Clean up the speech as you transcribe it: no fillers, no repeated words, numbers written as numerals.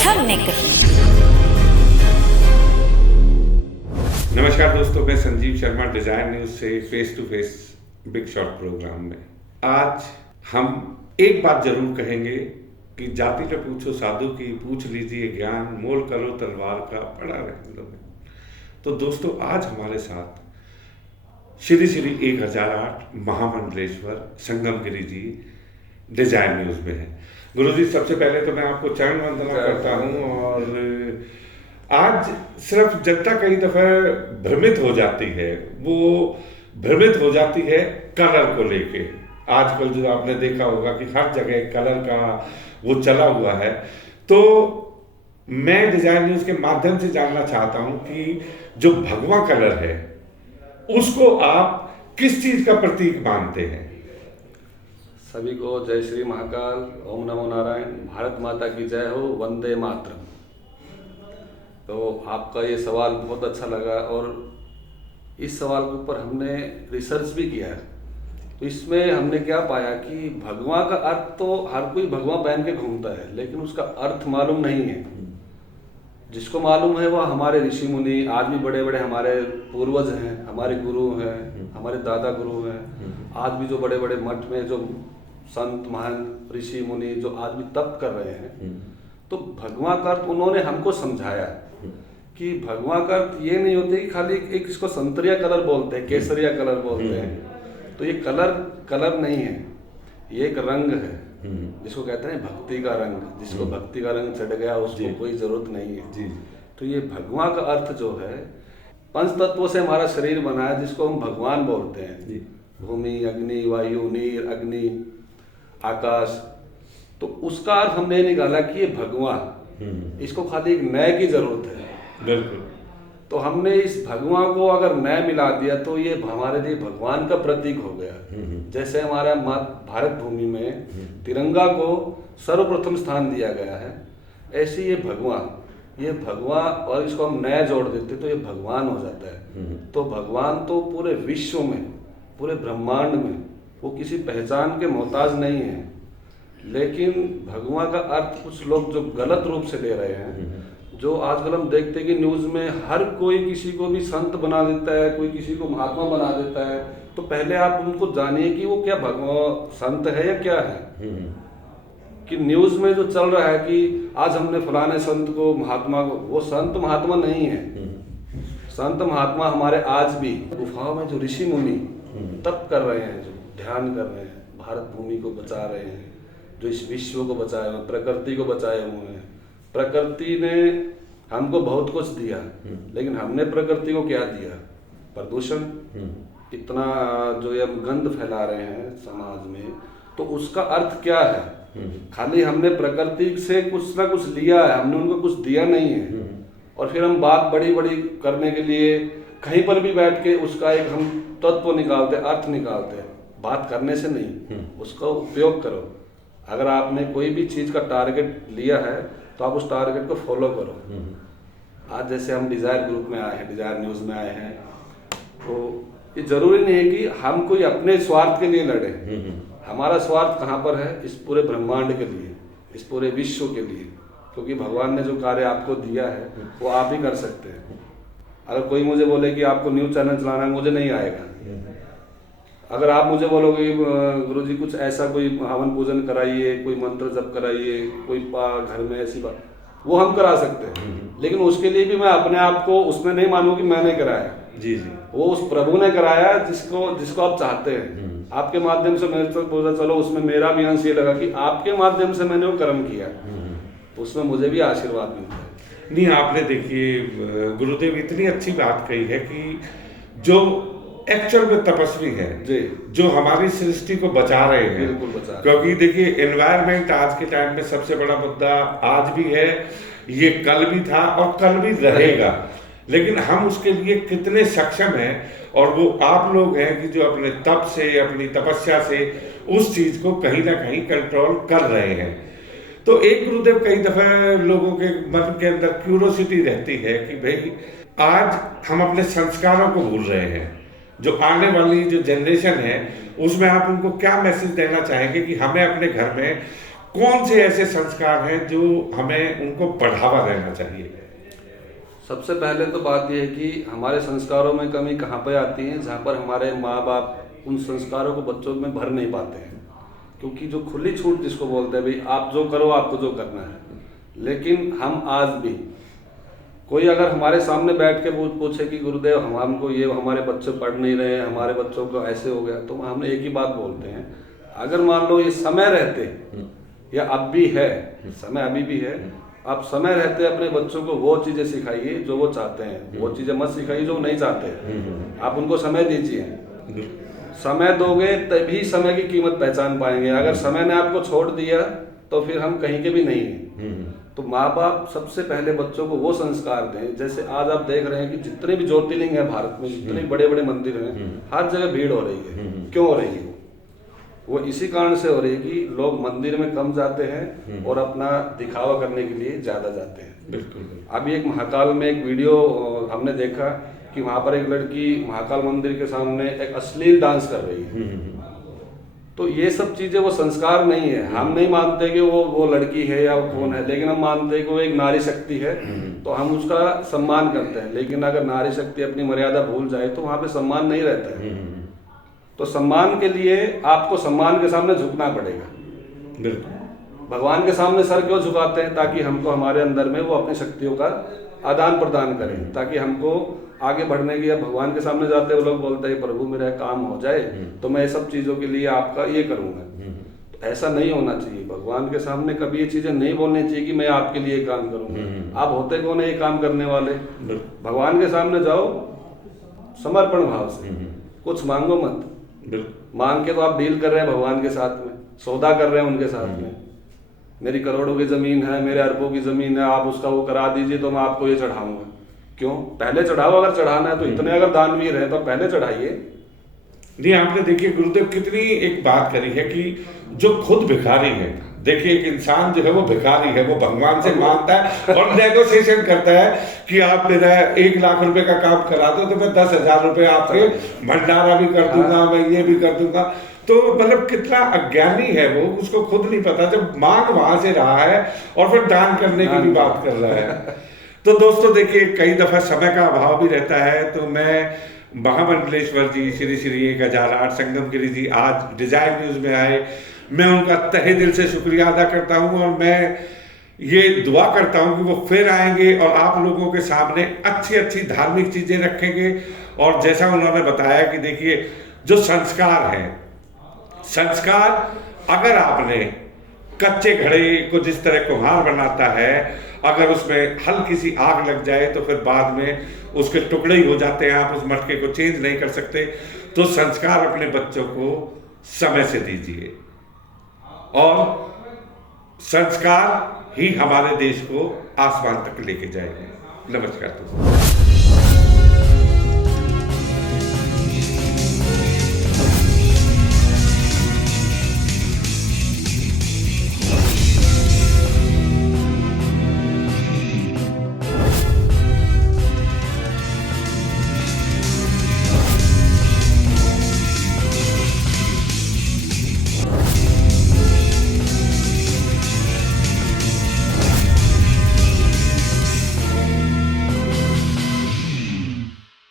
हमने कही। नमस्कार दोस्तों, मैं संजीव शर्मा डिजायर न्यूज से face to face big shot program में। आज हम एक बात जरूर कहेंगे कि जाति का पूछो साधु की, पूछ लीजिए ज्ञान, मोल करो तलवार का पड़ा रहे। तो दोस्तों, आज हमारे साथ श्री श्री 1008 महामंडलेश्वर संगमगिरी जी डिजायर न्यूज में है। गुरु जी, सबसे पहले तो मैं आपको चरण वंदना करता हूँ। और आज सिर्फ जनता कई दफा भ्रमित हो जाती है, वो भ्रमित हो जाती है कलर को लेके। आजकल जो आपने देखा होगा कि हर जगह कलर का वो चला हुआ है। तो मैं डिजाइन न्यूज के माध्यम से जानना चाहता हूं कि जो भगवा कलर है उसको आप किस चीज का प्रतीक मानते हैं? सभी को जय श्री महाकाल, ओम नमो नारायण, भारत माता की जय हो, वंदे मातरम। तो आपका ये सवाल बहुत अच्छा लगा और इस सवाल के ऊपर हमने रिसर्च भी किया है। तो इसमें हमने क्या पाया कि भगवा का अर्थ तो हर कोई भगवा पहन के घूमता है, लेकिन उसका अर्थ मालूम नहीं है। जिसको मालूम है वह हमारे ऋषि मुनि, आज भी बड़े बड़े हमारे पूर्वज हैं, हमारे गुरु हैं, हमारे दादा गुरु हैं। आज भी जो बड़े बड़े मठ में जो संत महान ऋषि मुनि जो आज भी तप कर रहे हैं, तो भगवा का अर्थ उन्होंने हमको समझाया कि भगवा का अर्थ ये नहीं होते कि खाली एक इसको संतरिया कलर बोलते हैं, केसरिया कलर बोलते हैं। तो ये कलर नहीं है, ये एक रंग है जिसको कहते हैं भक्ति का रंग। जिसको भक्ति का रंग चढ़ गया उसको कोई जरूरत नहीं है जी। तो ये भगवा का अर्थ जो है, पंच तत्वों से हमारा शरीर बना है, जिसको हम भगवान बोलते हैं। भूमि, अग्नि, वायु, नीर, अग्नि, आकाश। तो उसका अर्थ हमने निकाला कि ये भगवा, इसको खाली एक नए की जरूरत है। बिल्कुल। तो हमने इस भगवा को अगर नए मिला दिया तो ये हमारे लिए भगवान का प्रतीक हो गया। जैसे हमारा भारत भूमि में तिरंगा को सर्वप्रथम स्थान दिया गया है, ऐसे ये भगवा और इसको हम नया जोड़ देते तो ये भगवान हो जाता है। तो भगवान तो पूरे विश्व में, पूरे ब्रह्मांड में वो किसी पहचान के मोहताज नहीं है। लेकिन भगवा का अर्थ कुछ लोग जो गलत रूप से ले रहे हैं, जो आजकल हम देखते हैं कि न्यूज में हर कोई किसी को भी संत बना देता है, कोई किसी को महात्मा बना देता है। तो पहले आप उनको जानिए कि वो क्या भगवा संत है या क्या है। कि न्यूज में जो चल रहा है कि आज हमने फलाने संत को, महात्मा को, वो संत महात्मा नहीं है। संत महात्मा हमारे आज भी गुफाओं में जो ऋषि मुनि तप कर रहे हैं, जो ध्यान कर रहे हैं, भारत भूमि को बचा रहे हैं, जो इस विश्व को बचाए हुए, प्रकृति को बचाए हुए हैं। प्रकृति ने हमको बहुत कुछ दिया, लेकिन हमने प्रकृति को क्या दिया? प्रदूषण। इतना जो ये गंद फैला रहे हैं समाज में, तो उसका अर्थ क्या है? खाली हमने प्रकृति से कुछ ना कुछ लिया है, हमने उनको कुछ दिया नहीं है। और फिर हम बात बड़ी बड़ी करने के लिए कहीं पर भी बैठ के उसका एक हम तत्व निकालते, अर्थ निकालते। बात करने से नहीं, उसका उपयोग करो। अगर आपने कोई भी चीज का टारगेट लिया है तो आप उस टारगेट को फॉलो करो। आज जैसे हम डिजायर ग्रुप में आए हैं, डिजायर न्यूज में आए हैं, तो ये जरूरी नहीं है कि हम कोई अपने स्वार्थ के लिए लड़े। हमारा स्वार्थ कहाँ पर है? इस पूरे ब्रह्मांड के लिए, इस पूरे विश्व के लिए। क्योंकि भगवान ने जो कार्य आपको दिया है वो आप ही कर सकते हैं। अगर कोई मुझे बोले कि आपको न्यूज चैनल चलाना है, मुझे नहीं आएगा। अगर आप मुझे बोलोगे गुरुजी कुछ ऐसा कोई हवन पूजन कराइए, कोई मंत्र जप कराइए, कोई घर में ऐसी बात, वो हम करा सकते हैं। लेकिन उसके लिए भी मैं अपने आप को उसमें नहीं मानूं कि मैंने कराया। जी। वो उस प्रभु ने कराया जिसको आप चाहते हैं। आपके माध्यम से मेरे तक बोला, चलो उसमें मेरा भी अंश ये लगा कि आपके माध्यम से मैंने वो कर्म किया, तो उसमें मुझे भी आशीर्वाद मिलता है। नहीं, आपने देखिए गुरुदेव इतनी अच्छी बात कही है कि जो एक्चुअल में तपस्वी है जी, जो हमारी सृष्टि को बचा रहे हैं, बिल्कुल बचा रहे। क्योंकि देखिए एनवायरनमेंट आज के टाइम में सबसे बड़ा मुद्दा आज भी है, ये कल भी था और कल भी रहेगा। लेकिन हम उसके लिए कितने सक्षम हैं, और वो आप लोग हैं कि जो अपने तप से, अपनी तपस्या से उस चीज को कहीं ना कहीं कंट्रोल कर रहे हैं। तो एक गुरुदेव, कई दफा लोगों के मन के अंदर क्यूरोसिटी रहती है कि भाई आज हम अपने संस्कारों को भूल रहे हैं। जो आने वाली जो जनरेशन है उसमें आप उनको क्या मैसेज देना चाहेंगे कि हमें अपने घर में कौन से ऐसे संस्कार हैं जो हमें उनको बढ़ावा देना चाहिए? सबसे पहले तो बात यह है कि हमारे संस्कारों में कमी कहाँ पर आती है, जहाँ पर हमारे माँ बाप उन संस्कारों को बच्चों में भर नहीं पाते हैं। क्योंकि जो खुली छूट जिसको बोलते हैं, भाई आप जो करो, आपको जो करना है। लेकिन हम आज भी, कोई अगर हमारे सामने बैठ के पूछे कि गुरुदेव हमको ये, हमारे बच्चे पढ़ नहीं रहे, हमारे बच्चों को ऐसे हो गया, तो हम एक ही बात बोलते हैं, अगर मान लो ये समय रहते या अब भी है, समय अभी भी है, आप समय रहते अपने बच्चों को वो चीज़ें सिखाइए जो वो चाहते हैं, वो चीज़ें मत सिखाइए जो वो नहीं चाहते। आप उनको समय दीजिए, समय दोगे तभी समय की कीमत पहचान पाएंगे। अगर समय ने आपको छोड़ दिया तो फिर हम कहीं के भी नहीं हैं। तो माँ बाप सबसे पहले बच्चों को वो संस्कार दें। जैसे आज आप देख रहे हैं कि जितने भी ज्योतिर्लिंग है भारत में, जितने बड़े बड़े मंदिर हैं, हर जगह भीड़ हो रही है। क्यों हो रही है? वो इसी कारण से हो रही है कि लोग मंदिर में कम जाते हैं और अपना दिखावा करने के लिए ज़्यादा जाते हैं। बिल्कुल। अभी एक महाकाल में एक वीडियो हमने देखा कि वहाँ पर एक लड़की महाकाल मंदिर के सामने एक अश्लील डांस कर रही है। तो ये सब चीज़ें वो संस्कार नहीं है। हम नहीं मानते कि वो लड़की है या वो कौन है, लेकिन हम मानते हैं कि वो एक नारी शक्ति है, तो हम उसका सम्मान करते हैं। लेकिन अगर नारी शक्ति अपनी मर्यादा भूल जाए तो वहाँ पे सम्मान नहीं रहता है। तो सम्मान के लिए आपको सम्मान के सामने झुकना पड़ेगा। बिल्कुल। भगवान के सामने सर क्यों झुकाते हैं? ताकि हमको हमारे अंदर में वो अपनी शक्तियों का आदान प्रदान करें, ताकि हमको आगे बढ़ने की। अब भगवान के सामने जाते हैं, वो लोग बोलते हैं प्रभु मेरा काम हो जाए तो मैं सब चीज़ों के लिए आपका ये करूँगा। तो ऐसा नहीं होना चाहिए। भगवान के सामने कभी ये चीज़ें नहीं बोलनी चाहिए कि मैं आपके लिए काम करूँगा। आप होते कौन है ये काम करने वाले? भगवान के सामने जाओ समर्पण भाव से, कुछ मांगो मत। मांग के तो आप डील कर रहे हैं भगवान के साथ में, सौदा कर रहे हैं उनके साथ में। मेरी करोड़ों की ज़मीन है, मेरे अरबों की ज़मीन है, आप उसका वो करा दीजिए तो मैं आपको ये चढ़ाऊंगा। क्यों? पहले चढ़ाओ। अगर चढ़ाना है तो इतने अगर दानवीर है तो पहले चढ़ाइए। नहीं, आपने देखिए गुरुदेव कितनी एक बात करी है कि जो खुद भिखारी है, देखिए एक इंसान जो है वो भिखारी है, वो भगवान से मांगता है और नेगोशिएशन करता है कि आप मेरा 1 लाख रुपए का काम करा दो तो मैं 10,000 रुपए आपके भंडारा भी कर दूंगा, मैं ये भी कर दूंगा। तो मतलब कितना अज्ञानी है वो, उसको खुद नहीं पता, जब मांग वहां से रहा है और फिर दान करने की भी बात कर रहा है। तो दोस्तों देखिए, कई दफा समय का अभाव भी रहता है, तो मैं महामंडलेश्वर जी, श्री श्री 1008 संगमगिरी जी आज डिजायर न्यूज में आए, मैं उनका तहे दिल से शुक्रिया अदा करता हूं और मैं ये दुआ करता हूं कि वो फिर आएंगे और आप लोगों के सामने अच्छी अच्छी धार्मिक चीजें रखेंगे। और जैसा उन्होंने बताया कि देखिए जो संस्कार है, संस्कार अगर आपने कच्चे घड़े को जिस तरह कुम्हार बनाता है, अगर उसमें हल्की सी आग लग जाए तो फिर बाद में उसके टुकड़े ही हो जाते हैं, आप उस मटके को चेंज नहीं कर सकते। तो संस्कार अपने बच्चों को समय से दीजिए और संस्कार ही हमारे देश को आसमान तक लेके जाएंगे। नमस्कार दोस्तों।